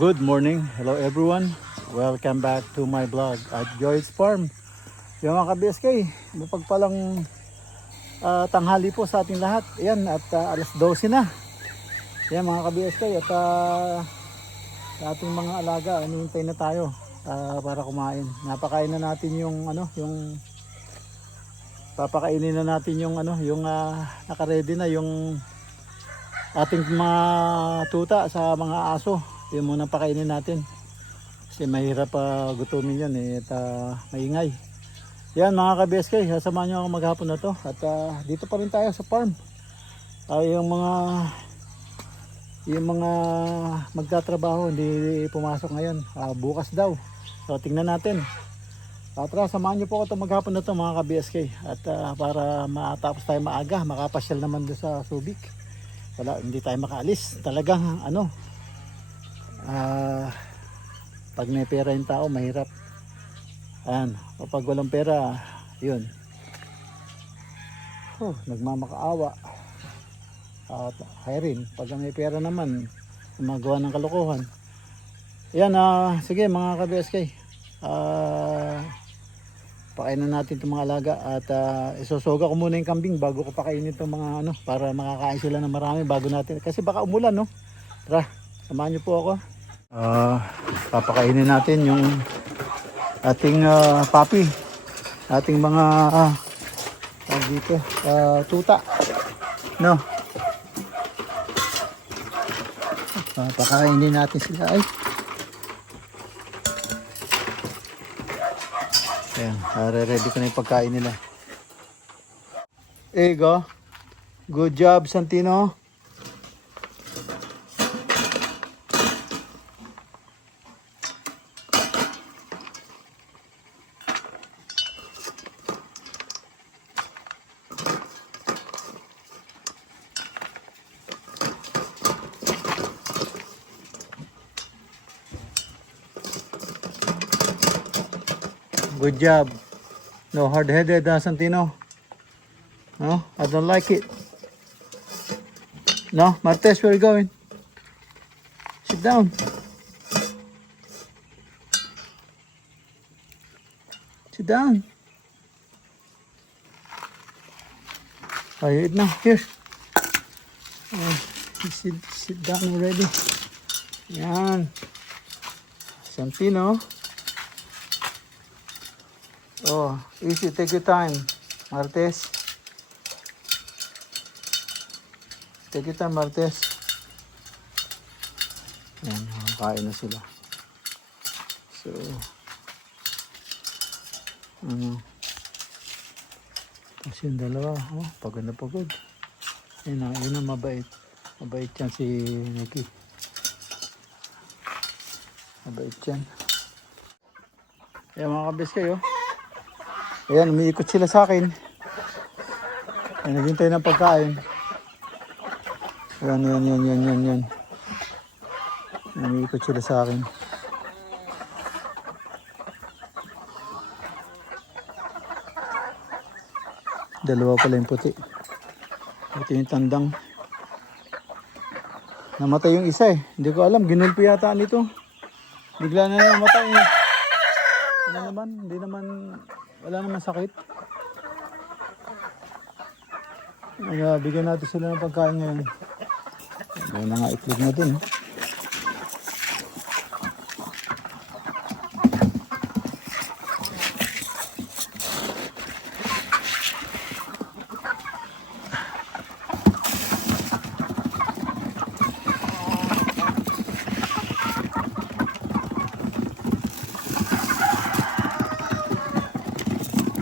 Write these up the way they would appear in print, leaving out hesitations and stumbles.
Good morning. Hello everyone. Welcome back to my vlog at Joy's Farm. Yung mga ka-BSK, mapagpalang tanghali po sa ating lahat. Ayan, at alas 12 na. Ayan mga ka-BSK, at sa ating mga alaga, hinihintay na tayo para kumain. Napakain na natin yung papakainin na natin yung naka-ready na yung ating mga tuta sa mga aso. Yung muna pakainin natin kasi mahirap gutumin yan at maingay. Yan mga ka-BSK, sasamahan nyo ako maghapon na to at dito pa rin tayo sa farm. Yung mga magtatrabaho hindi pumasok ngayon, bukas daw, so tingnan natin. Tara, samahan nyo po ako maghapon na to mga ka-BSK at para matapos tayo maaga, makapasyal naman doon sa Subic. Hindi tayo makaalis talagang pag may pera yung tao mahirap. Ayan, kapag walang pera yun, nagmamakaawa. At rin pag may pera naman gumagawa ng kalokohan. Ayan, sige mga ka-BSK, pakainin natin itong mga alaga at isusoga ko muna yung kambing bago ko pakainin itong mga para makakain sila ng marami bago natin, kasi baka umulan, no? Tara, samahan nyo po ako. Papakainin natin yung ating papi, ating mga dito tuta, no? Papakainin natin sila. Ayan, ready ko na yung pagkain nila. Ego, good job Santino. Good job. No hard-headed, Santino. No, I don't like it. No, Martes, where are you going? Sit down. Sit down. You eat now. Here. Sit down already. Yan. Santino. Easy, take your time, Martes. Take your time, Martes. Yan, kain na sila. So, tapos yung dalawa, pagod na pagod. Yun ang mabait. Mabait yan si Nicky. Mabait yan. Ayan mga kabis kayo. Ayan, umiikot sila sa akin. Ayan, naghintay ng pagkain. Yan. Umiikot sila sa akin. Dalawa pala yung puti. Ito yung tandang. Namatay yung isa eh. Hindi ko alam, ginulpi yata nito. Bigla na namatay eh. Wala naman sakit. Bigyan natin sila ng pagkain ngayon. May mga itlog na dun.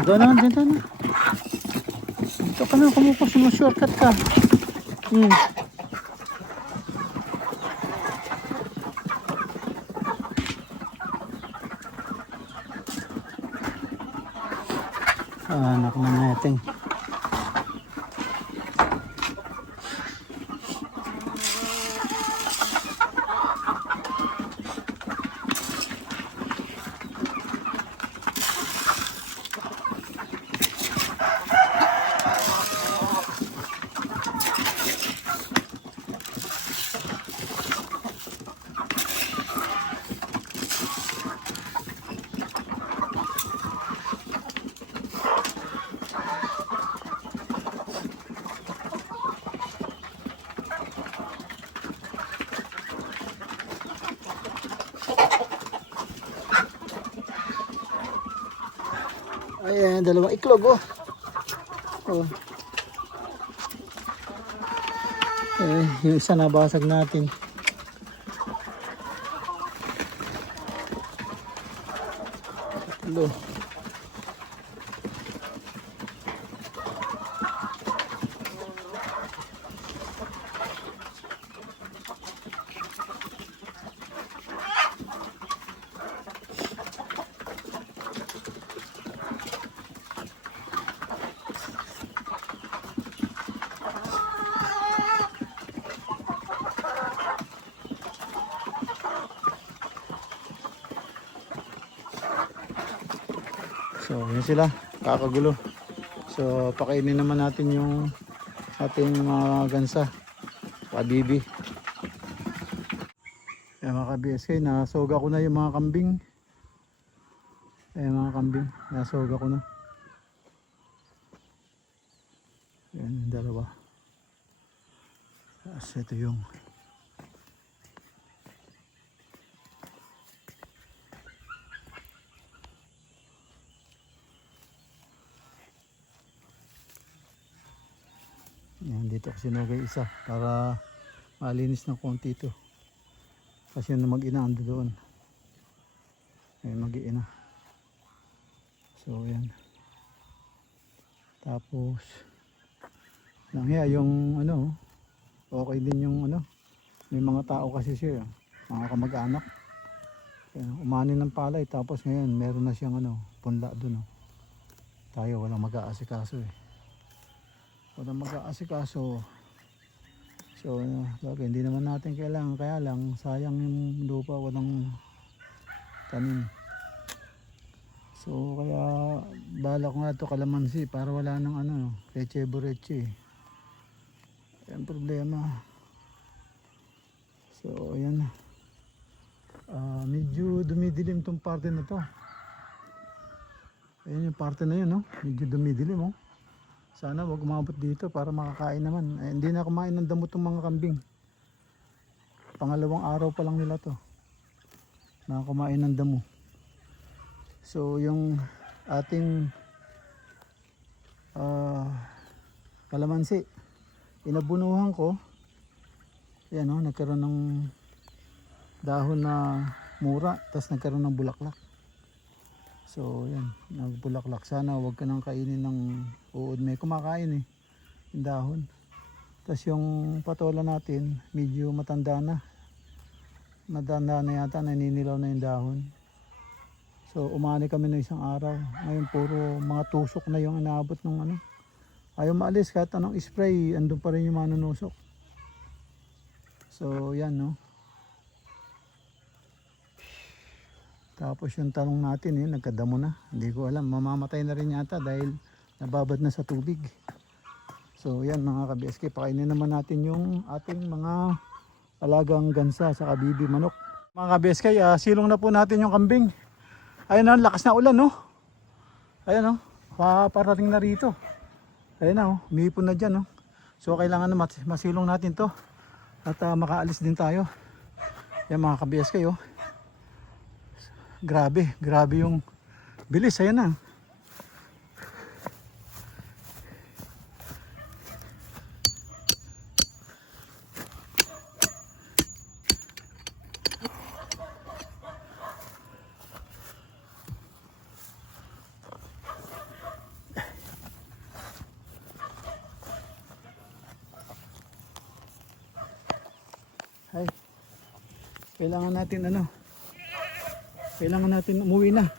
Dito na. Dito ka na, kumukos mo, shortcut ka. Anak na natin. Ayan, dalawang iklog, oh. Oh. Yung isa nabasag natin. Tatlo. So, yun sila, kakagulo. So, pakainin naman natin yung ating mga gansa, kabibi. Ayan mga ka-BSK, nasoga ko na yung mga kambing. Ayan mga kambing, nasoga ko na. Ayan yung dalawa. Tapos ito yung yan, dito ko sinugay isa para malinis ng konti ito. Kasi yung mag-ina ando doon. Ayan, mag-iina. So yan. Tapos nangya yung ano, okay din yung ano, may mga tao kasi siya, mga kamag-anak. Umani ng palay, tapos ngayon meron na siyang ano, punla doon. Tayo walang mag-aasikaso eh. Walang mag-aasikaso. So bagay, hindi naman natin kailangan, kaya lang sayang yung lupa, walang tanim. So kaya balak nga ito kalamansi para wala nang ano, leche bureche. Yan problema. So ayan, medyo dumidilim tong parte na to. Ayan yung parte na yun, no? Medyo dumidilim, oh. Sana wag umabot dito para makakain naman. Hindi na kumain ng damo tong mga kambing. Pangalawang araw pa lang nila to na kumain ng damo. So yung ating kalamansi, inabunuhan ko. Yan, oh, nagkaroon ng dahon na mura, tapos nagkaroon ng bulaklak. So yan, nagbulaklak. Sana wag ka nang kainin ng uod. May kumakain eh, yung dahon. Tapos yung patola natin, medyo matanda na. Matanda na yata, naninilaw na yung dahon. So umani kami na isang araw. Ngayon puro mga tusok na yung inaabot ng ano. Ayaw maalis, kahit anong spray, andun pa rin yung manunusok. So yan, no. Tapos yung talong natin, nagkadamo na. Hindi ko alam, mamamatay na rin yata dahil nababad na sa tubig. So yan mga ka-BSK, pakainin naman natin yung ating mga alagang gansa sa kabibi manok. Mga ka-BSK, silong na po natin yung kambing. Ayun na, lakas na ulan, no? Ayun, no? Paparating na rito. Ayun na, umipon na dyan, no? So kailangan na masilong natin to. At makaalis din tayo. Yan mga ka-BSK, oh. Grabe, grabe yung bilis. Ayan na. Ay, kailangan natin ano, kailangan natin umuwi na.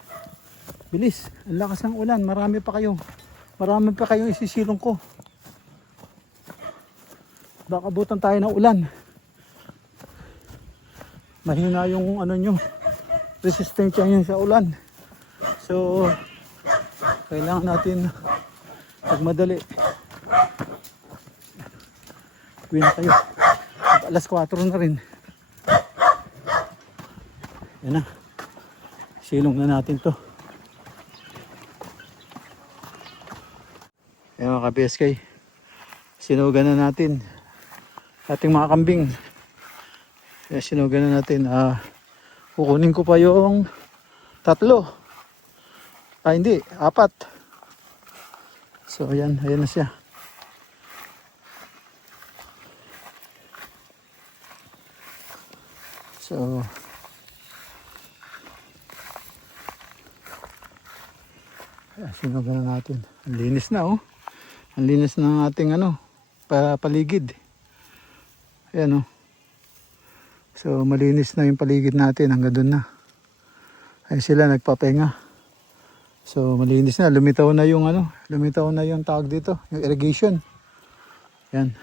Bilis, ang lakas ng ulan, marami pa kayong isisilong ko. Baka abutan tayo ng ulan. Mahina yung ano nyo, resistensya nyo sa ulan. So kailangan natin magmadali. Uwi na kayo, alas 4 na rin. Yan na, silong na natin to. Ayan mga ka-BSK, sinugan na natin ating mga kambing. Ayan, sinugan na natin. Kukunin ko pa yung 3. Hindi, 4. So ayan, ayan na siya. So sinugan na natin. Ang linis na oh. Ang linis ng ating paligid. Ayan oh. So malinis na yung paligid natin, hanggang doon na. Ay sila nagpapahinga. So malinis na, lumitaw na yung tawag dito, yung irrigation. Yan.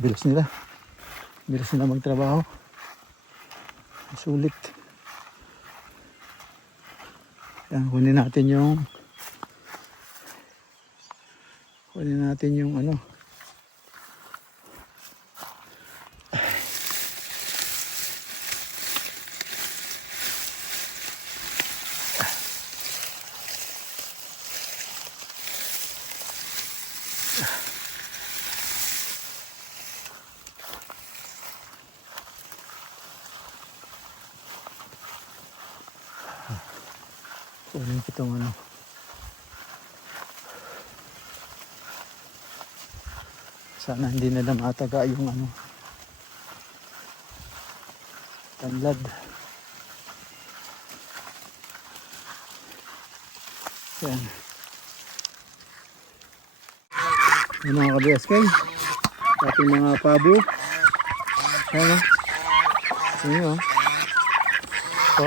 Bilis nila magtrabaho. Sulit. Yan, kunin natin yung kunin ko itong sana hindi na mataga yung tanlad. Yan. Yung mga ka-BSK, ating mga pabo. Ayan o. Ayan o. Ito.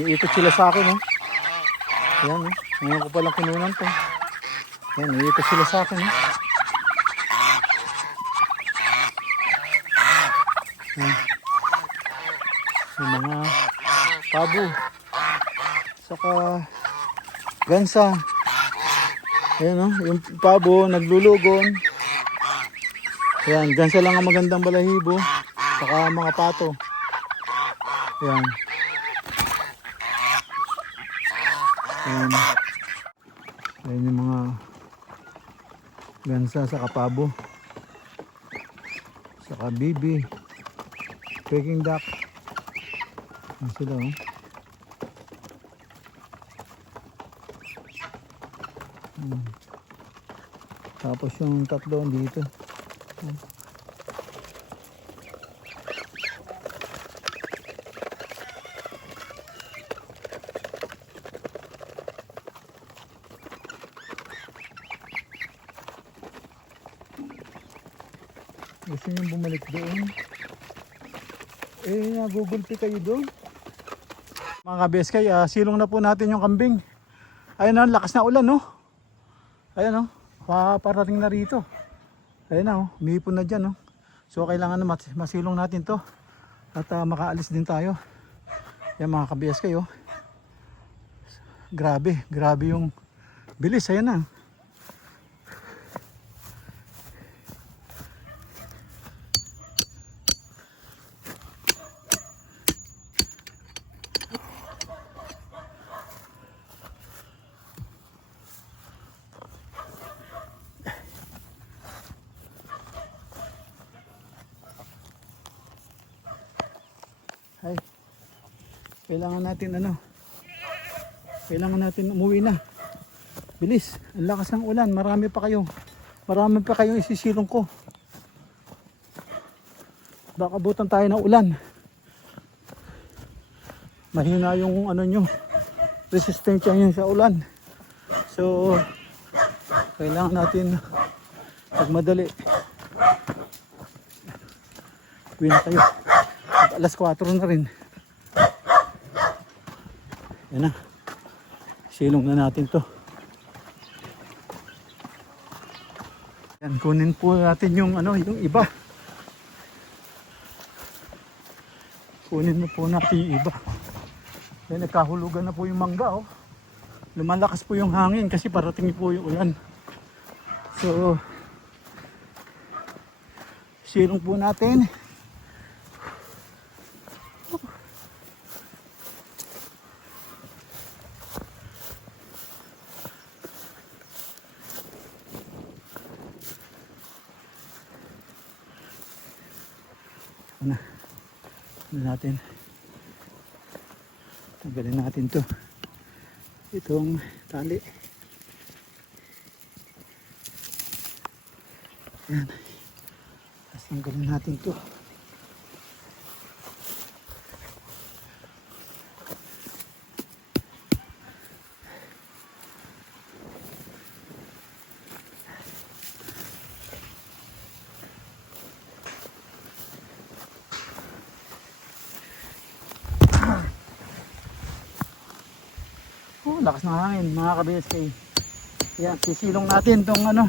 Iikot sila sa akin o. Ayan o. Ngayon ko palang kinunan to. Ayan, iikot sila sa akin o. Ayan. Yung mga pabo. Saka gansa. Ayan o, yung pabo naglulugon. Ayan, gansa lang ang magandang balahibo. Saka mga pato. Ayan. Ayan. Ayan yung mga gansa saka pabo. Saka bibi. Peking duck. Ayan sila o. Tapos yung tatlo dito. Gusto nyo bumalik doon? Nagugulpi kayo doon. Mga kabeskay, silong na po natin yung kambing. Ayun na, lakas na ulan no. Ayan o, parating na rito. Ayan na o, umipon na dyan o. So kailangan na masilong natin to. At makaalis din tayo. Yan mga ka-BSK o. Grabe yung bilis. Ayan na. Ay, kailangan natin umuwi na. Bilis, ang lakas ng ulan, marami pa kayong isisilong ko. Baka abutan tayo ng ulan. Mahina yung nyo, resistensya nyo sa ulan. So kailangan natin pagmadali. Uwi na kayo. Alas 4 na rin. Yan na. Silong na natin to. Yan, kunin po natin yung iba. Kunin mo po natin yung iba. Yan, nagkahulugan na po yung mangga oh. Lumalakas po yung hangin kasi parating po yung ulan. So silong po natin. Tanggalin natin to. itong tali. Yan. Tapos tanggalin natin to. Oh, lakas ng hangin mga ka-BSK. Yan, sisilong natin tong ano,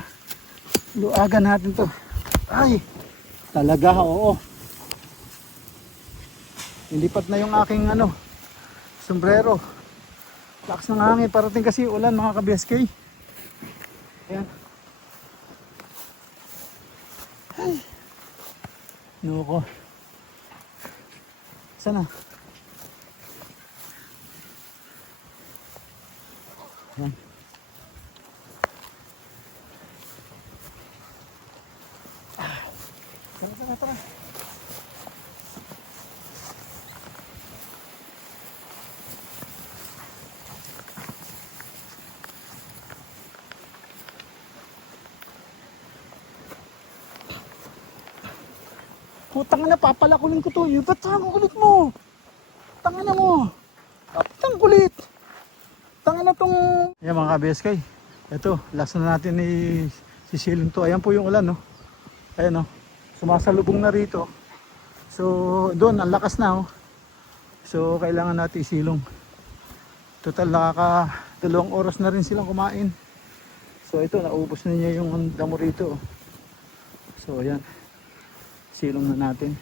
luagan natin to. Ay, talaga, oo. Nilipat na yung aking ano, sombrero. Lakas ng hangin, parating kasi ulan mga ka-BSK. Ayan. Ay, nuko. Sana. Ayan. Tara. Putang na, papalakulin ko to. Yung ba't ang kulit mo? Tanga na mo. Ang kulit. Tanga na tong... Ayan mga ka-BSK. Ito, last na natin ni sisilong to. Ayan po yung ulan, no? Ayan, no? Sumasalubong na rito. So, doon, ang lakas na, oh. So, kailangan natin isilong. Total, nakaka 2 oras na rin silang kumain. So, ito, naubos na niya yung damo rito, oh. So, ayan. Silong na natin.